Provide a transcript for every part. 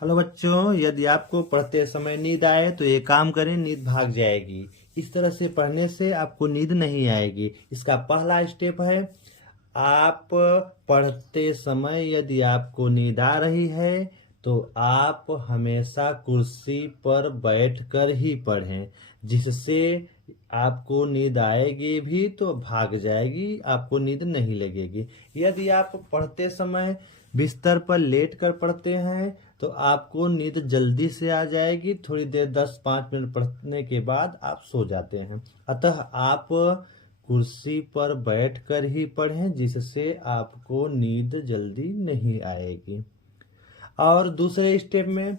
Hello बच्चों, यदि आपको पढ़ते समय नींद आए तो ये काम करें, नींद भाग जाएगी। इस तरह से पढ़ने से आपको नींद नहीं आएगी। इसका पहला स्टेप है, आप पढ़ते समय यदि आपको नींद आ रही है तो आप हमेशा कुर्सी पर बैठकर ही पढ़ें, जिससे आपको नींद आएगी भी तो भाग जाएगी, आपको नींद नहीं लगेगी। यदि आप पढ़ते समय बिस्तर पर लेट कर पढ़ते हैं तो आपको नींद जल्दी से आ जाएगी। थोड़ी देर 10-5 मिनट पढ़ने के बाद आप सो जाते हैं। अतः आप कुर्सी पर बैठकर ही पढ़ें, जिससे आपको नींद जल्दी नहीं आएगी। और दूसरे स्टेप में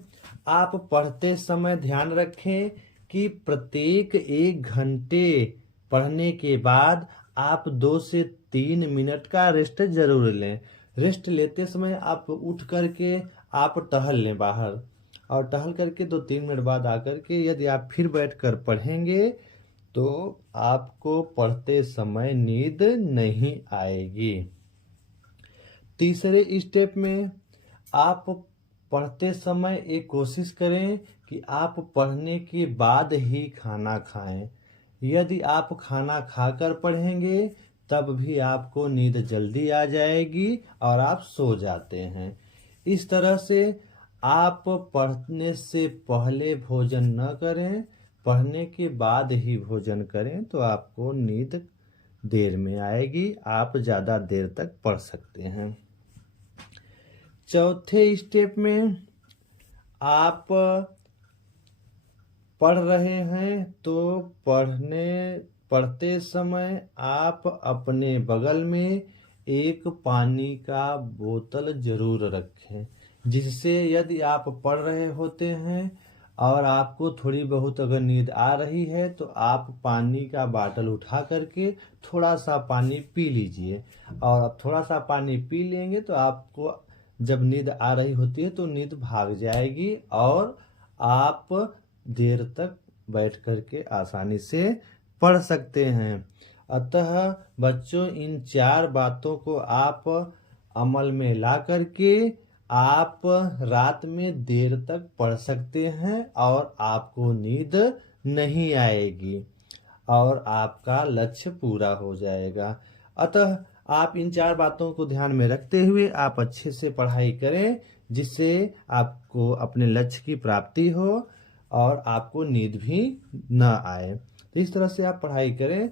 आप पढ़ते समय ध्यान रखें कि प्रत्येक 1 घंटे पढ़ने के बाद आप 2 से 3 मिनट का रेस्ट जरूर लें। रेस्ट लेते समय आप उठ करके आप टहल लें बाहर, और टहल करके 2-3 मिनट बाद आकर के यदि आप फिर बैठकर पढ़ेंगे तो आपको पढ़ते समय नींद नहीं आएगी। तीसरे स्टेप में आप पढ़ते समय एक कोशिश करें कि आप पढ़ने के बाद ही खाना खाएं। यदि आप खाना खाकर पढ़ेंगे तब भी आपको नींद जल्दी आ जाएगी और आप सो जाते हैं। इस तरह से आप पढ़ने से पहले भोजन न करें, पढ़ने के बाद ही भोजन करें तो आपको नींद देर में आएगी, आप ज़्यादा देर तक पढ़ सकते हैं। चौथे स्टेप में आप पढ़ रहे हैं तो पढ़ते समय आप अपने बगल में एक पानी का बोतल जरूर रखें, जिससे यदि आप पढ़ रहे होते हैं और आपको थोड़ी बहुत अगर नींद आ रही है तो आप पानी का बाटल उठा करके थोड़ा सा पानी पी लीजिए। और अब थोड़ा सा पानी पी लेंगे तो आपको जब नींद आ रही होती है तो नींद भाग जाएगी और आप देर तक बैठ करके आसानी से पढ़ सकते हैं। अतः बच्चों, इन 4 बातों को आप अमल में ला करके आप रात में देर तक पढ़ सकते हैं और आपको नींद नहीं आएगी और आपका लक्ष्य पूरा हो जाएगा। अतः आप इन 4 बातों को ध्यान में रखते हुए आप अच्छे से पढ़ाई करें, जिससे आपको अपने लक्ष्य की प्राप्ति हो और आपको नींद भी न आए। तो इस तरह से आप पढ़ाई करें।